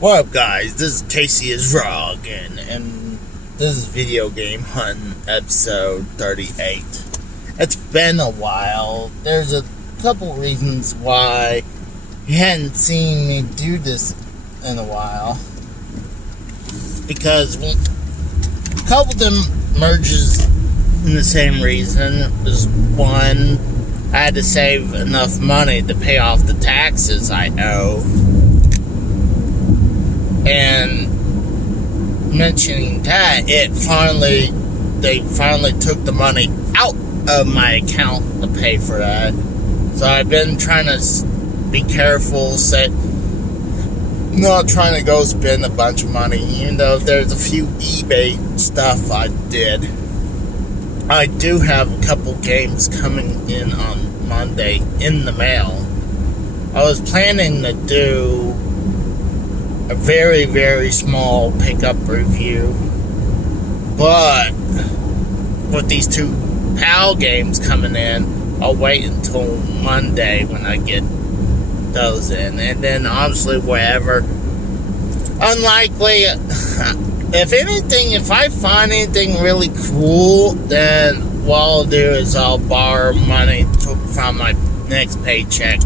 What up, guys? This is Casey is Raw again, and this is Video Game Hunting episode 38. It's been a while. There's a couple reasons why you hadn't seen me do this in a while. Because a couple of them merges in the same reason. Is one, I had to save enough money to pay off the taxes I owe. And mentioning that, they finally took the money out of my account to pay for that. So I've been trying to be careful, not trying to go spend a bunch of money, even though there's a few eBay stuff I did. I do have a couple games coming in on Monday in the mail. I was planning to do a very, very small pickup review, but with these two PAL games coming in, I'll wait until Monday when I get those in, and then obviously whatever. Unlikely, if I find anything really cool, then what I'll do is I'll borrow money from my next paycheck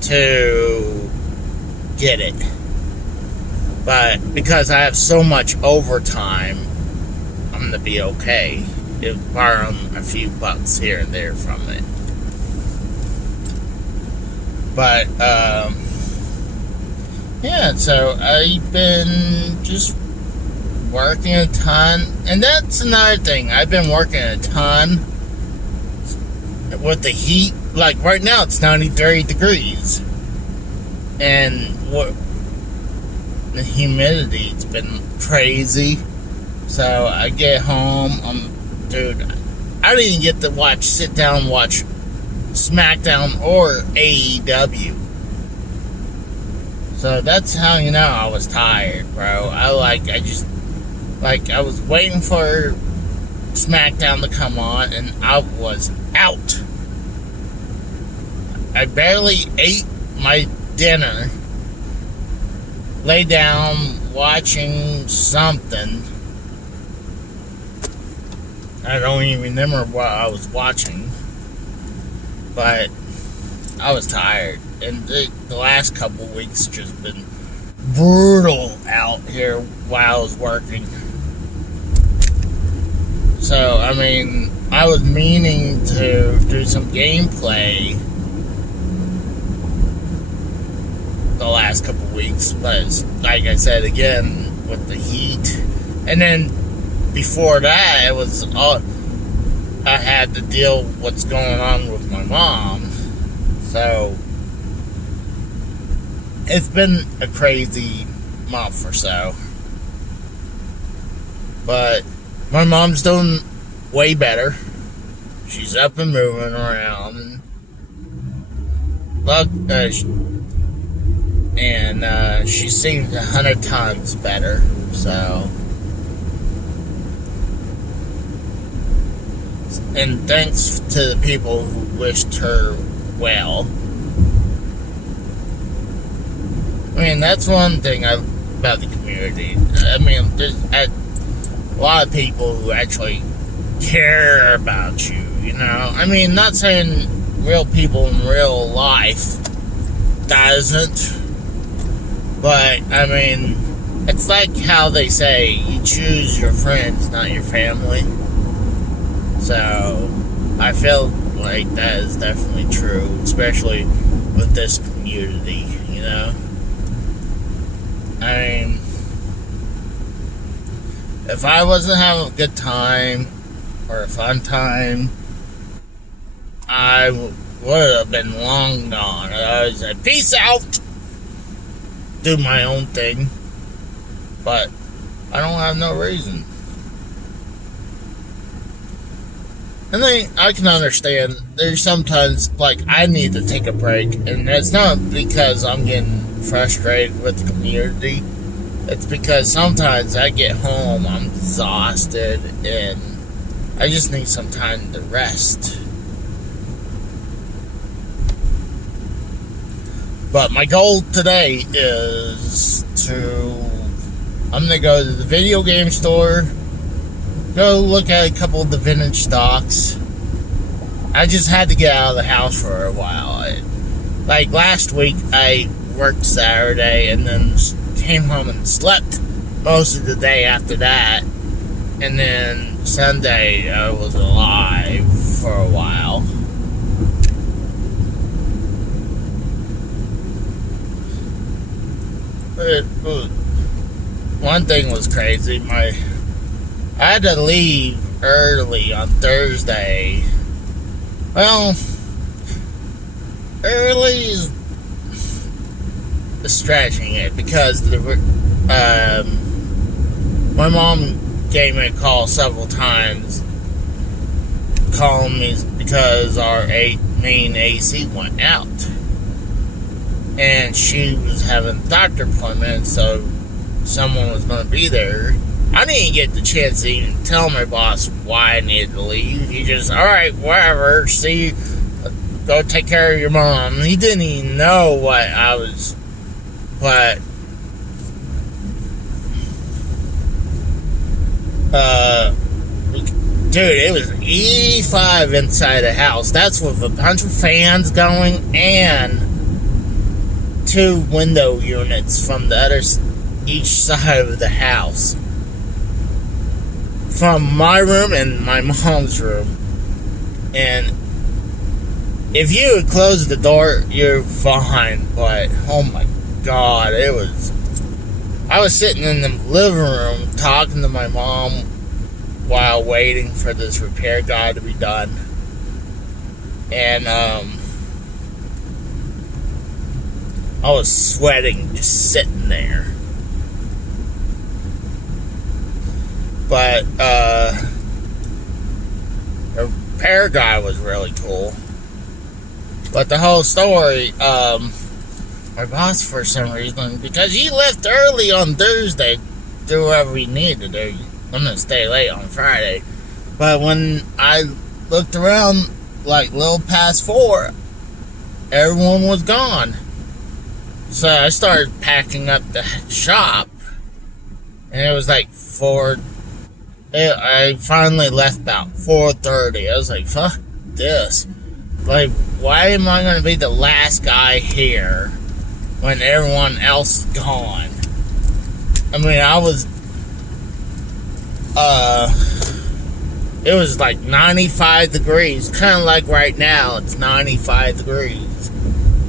to get it. But because I have so much overtime, I'm going to be okay if borrowing a few bucks here and there from it. But, yeah, so I've been just working a ton. And that's another thing. I've been working a ton with the heat. Like, right now, it's 93 degrees. And the humidity, it's been crazy. So I get home, I didn't even get to sit down and watch SmackDown or AEW. So that's how you know I was tired, bro. I was waiting for SmackDown to come on, and I was out. I barely ate my dinner. Lay down watching something. I don't even remember what I was watching, but I was tired, and the last couple weeks just been brutal out here while I was working. So I mean, I was meaning to do some gameplay the last couple weeks, but like I said again, with the heat, and then before that, it was all I had to deal with what's going on with my mom. So it's been a crazy month or so, but my mom's doing way better. She's up and moving around. And she seemed 100 times better. So, and thanks to the people who wished her well. I mean, that's one thing about the community. I mean, there's a lot of people who actually care about you, you know? I mean, not saying real people in real life doesn't. But, I mean, it's like how they say, you choose your friends, not your family. So, I feel like that is definitely true, especially with this community, you know? I mean, if I wasn't having a good time, or a fun time, I would have been long gone. I was like, peace out! Do my own thing, but I don't have no reason. And then I can understand there's sometimes I need to take a break, and it's not because I'm getting frustrated with the community. It's because sometimes I get home, I'm exhausted, and I just need some time to rest. But my goal today is I'm gonna go to the video game store, go look at a couple of the vintage stocks. I just had to get out of the house for a while. Like last week, I worked Saturday and then came home and slept most of the day after that. And then Sunday, I was alive for a while. One thing was crazy. I had to leave early on Thursday. Well, early is stretching it because my mom gave me a call several times, calling me because our main AC went out, and she was having a doctor appointment, so someone was going to be there. I didn't get the chance to even tell my boss why I needed to leave. He just, alright, whatever, see you, go take care of your mom. He didn't even know what I was, but, dude, it was 85 inside the house. That's with a bunch of fans going and 2 window units from each side of the house. From my room and my mom's room. And if you would close the door, you're fine. But, oh my God, I was sitting in the living room talking to my mom while waiting for this repair guy to be done. And, I was sweating just sitting there. But, the repair guy was really cool. But the whole story, my boss, for some reason, because he left early on Thursday, do whatever he needed to do. I'm gonna stay late on Friday. But when I looked around, like, little past 4, everyone was gone. So I started packing up the shop, and it was like 4. I finally left about 4:30. I was like, fuck this. Like, why am I going to be the last guy here when everyone else is gone? I mean, it was like 95 degrees. Kind of like right now, it's 95 degrees.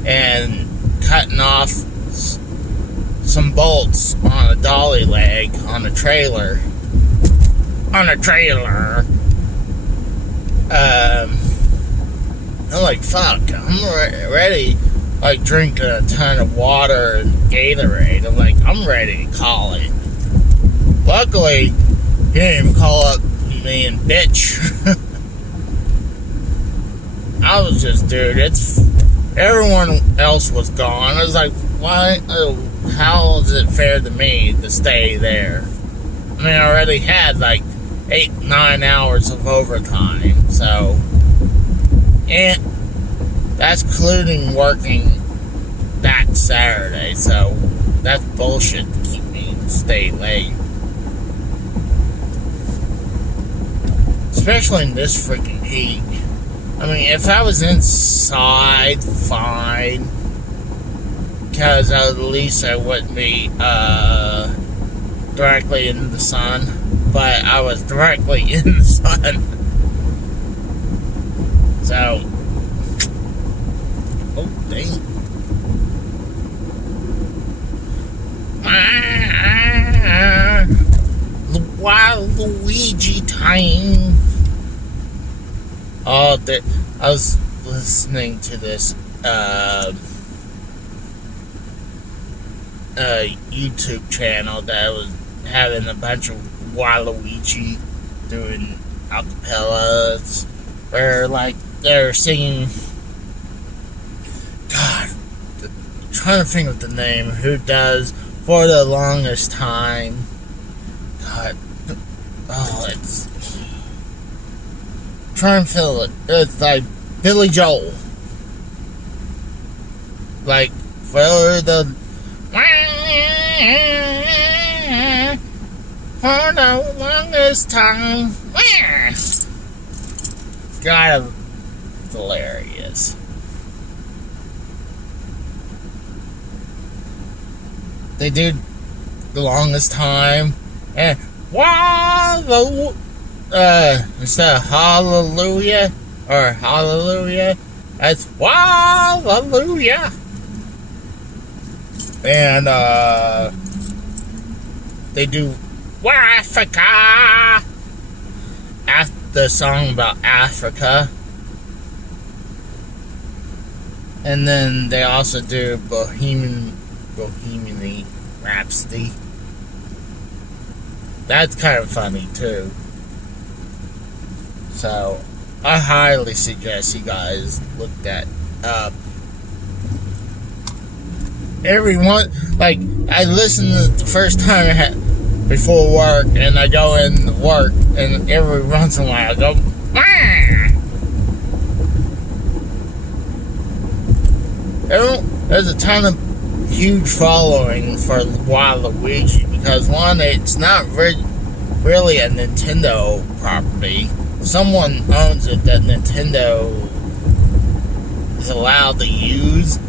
And cutting off some bolts on a dolly leg on a trailer. I'm like, fuck, I'm ready, like, drinking a ton of water and Gatorade. I'm like, I'm ready to call it. Luckily, he didn't even call up me and bitch. I was just, dude, everyone else was gone. I was like, why, how is it fair to me to stay there? I mean, I already had, like, 8-9 hours of overtime, so, and that's including working that Saturday, so that's bullshit to keep me stay late. Especially in this freaking heat. I mean, if I was inside, fine, because at least I wouldn't be, directly in the sun, but I was directly in the sun. So, oh dang. Luigi time. Oh, I was listening to this YouTube channel that was having a bunch of Waluigi doing acapellas, where, like, they're singing, God, I'm trying to think of the name, who does For the Longest Time. God, oh, it's, try and feel it. It's like Billy Joel. Like, for the longest time. God, it's hilarious. They did the longest time, and instead of hallelujah or hallelujah, that's hallelujah. And they do Africa, the song about Africa. And then they also do Bohemian Rhapsody. That's kind of funny too. So I highly suggest you guys look that up. Everyone, like, I listen to it the first time before work, and I go in work, and every once in a while I go, There's a ton of huge following for Waluigi, because one, it's not really a Nintendo property. Someone owns it that Nintendo is allowed to use,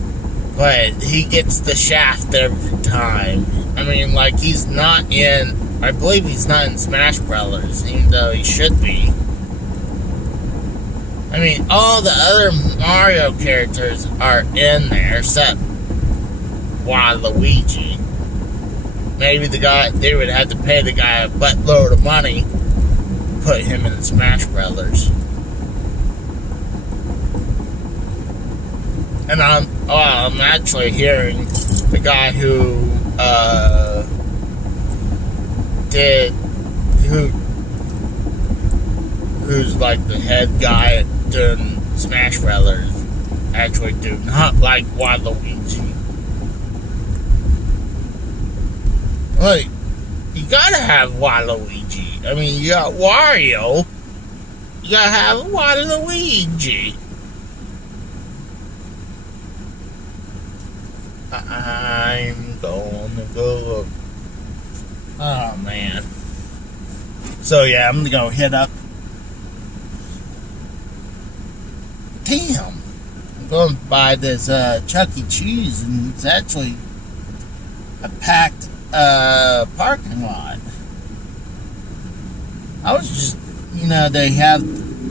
but he gets the shaft every time. I mean, like, he's not in, I believe he's not in Smash Brothers, even though he should be. I mean, all the other Mario characters are in there, except Waluigi. Maybe they would have to pay the guy a buttload of money to put him in Smash Brothers. And I'm actually hearing the guy who's like the head guy doing Smash Brothers actually do not like Waluigi. Like, you gotta have Waluigi. I mean, you got Wario, you gotta have Waluigi. I'm gonna go. Oh man. So yeah, I'm gonna go hit up. Damn. I'm going to buy this Chuck E. Cheese, and it's actually a packed parking lot. I was just, they have,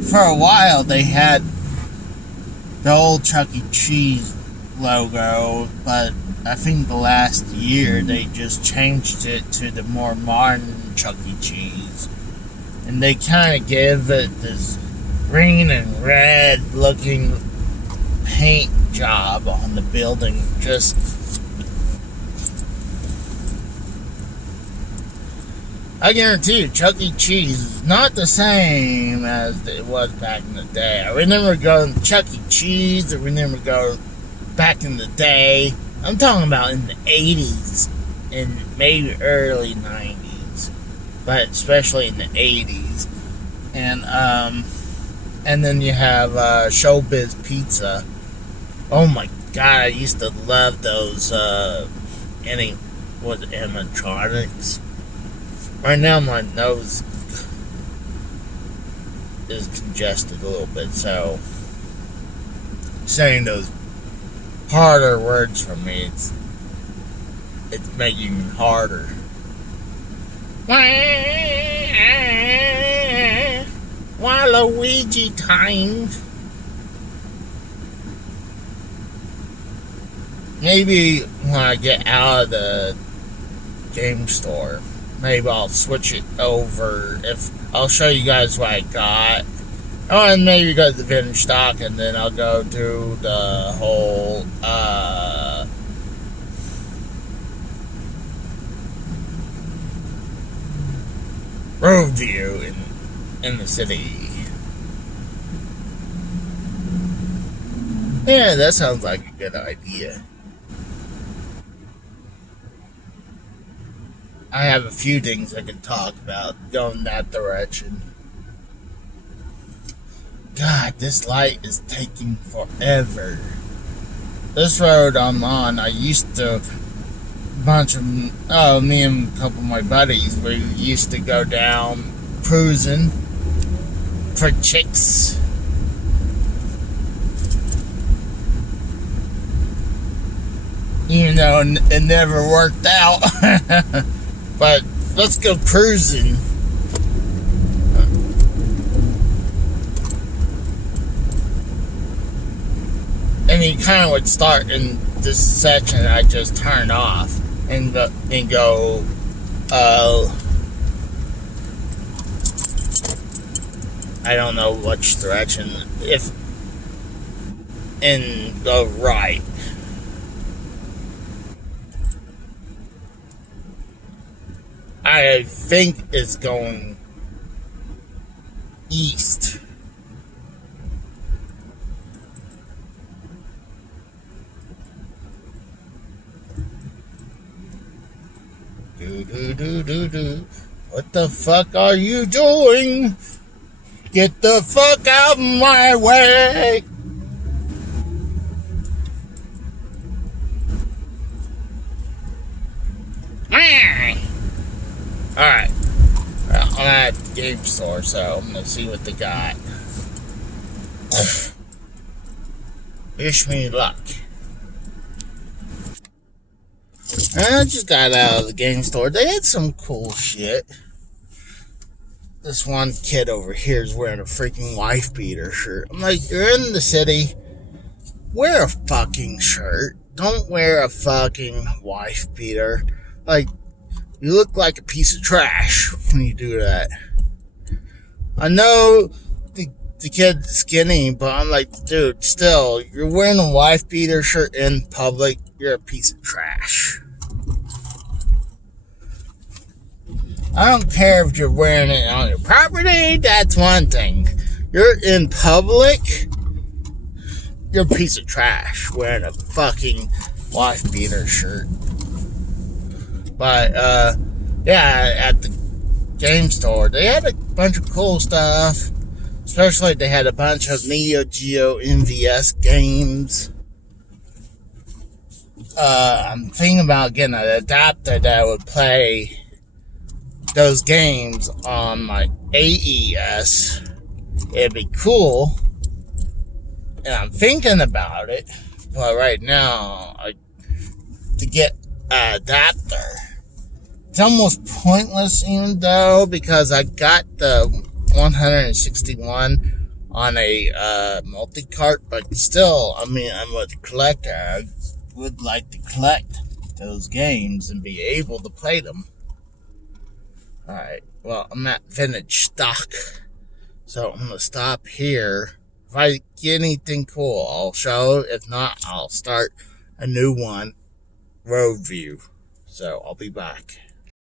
for a while, they had the old Chuck E. Cheese logo, but I think the last year they just changed it to the more modern Chuck E. Cheese. And they kind of give it this green and red looking paint job on the building. Just, I guarantee you, Chuck E. Cheese is not the same as it was back in the day. I remember going to Chuck E. Cheese. I remember going back in the day. I'm talking about in the 80s and maybe early 90s, but especially in the 80s. And then you have Showbiz Pizza. Oh my god, I used to love those animatronics. Right now my nose is congested a little bit, so saying those harder words for me, it's making it harder. Waluigi time. Maybe when I get out of the game store, maybe I'll switch it over. I'll show you guys what I got. Oh, and maybe go to the vintage stock, and then I'll go do the whole road view in the city. Yeah, that sounds like a good idea. I have a few things I can talk about going that direction. God, this light is taking forever. This road I'm on, I used to me and a couple of my buddies, we used to go down cruising for chicks. Even though it never worked out. But let's go cruising. And you kind of would start in this section I just turned off and go I don't know which direction, and go right. I think it's going east. Do. What the fuck are you doing? Get the fuck out of my way! Alright. Well, I'm at the game store, so I'm gonna see what they got. Wish me luck. I just got out of the game store. They had some cool shit. This one kid over here is wearing a freaking wife beater shirt. I'm like, you're in the city. Wear a fucking shirt. Don't wear a fucking wife beater. Like, you look like a piece of trash when you do that. I know the kid's skinny, but I'm like, dude, still, you're wearing a wife beater shirt in public. You're a piece of trash. I don't care if you're wearing it on your property, that's one thing. You're in public, you're a piece of trash wearing a fucking wife beater shirt. But, yeah, at the game store, they had a bunch of cool stuff. Especially they had a bunch of Neo Geo MVS games. I'm thinking about getting an adapter that would play those games on my AES. It'd be cool. And I'm thinking about it. But right now, to get an adapter, it's almost pointless even though, because I got the 161 on a multi-cart, but still, I mean, I'm a collector. I would like to collect those games and be able to play them. Alright, well, I'm at vintage stock, so I'm gonna stop here. If I get anything cool, I'll show. If not, I'll start a new one, road view. So I'll be back.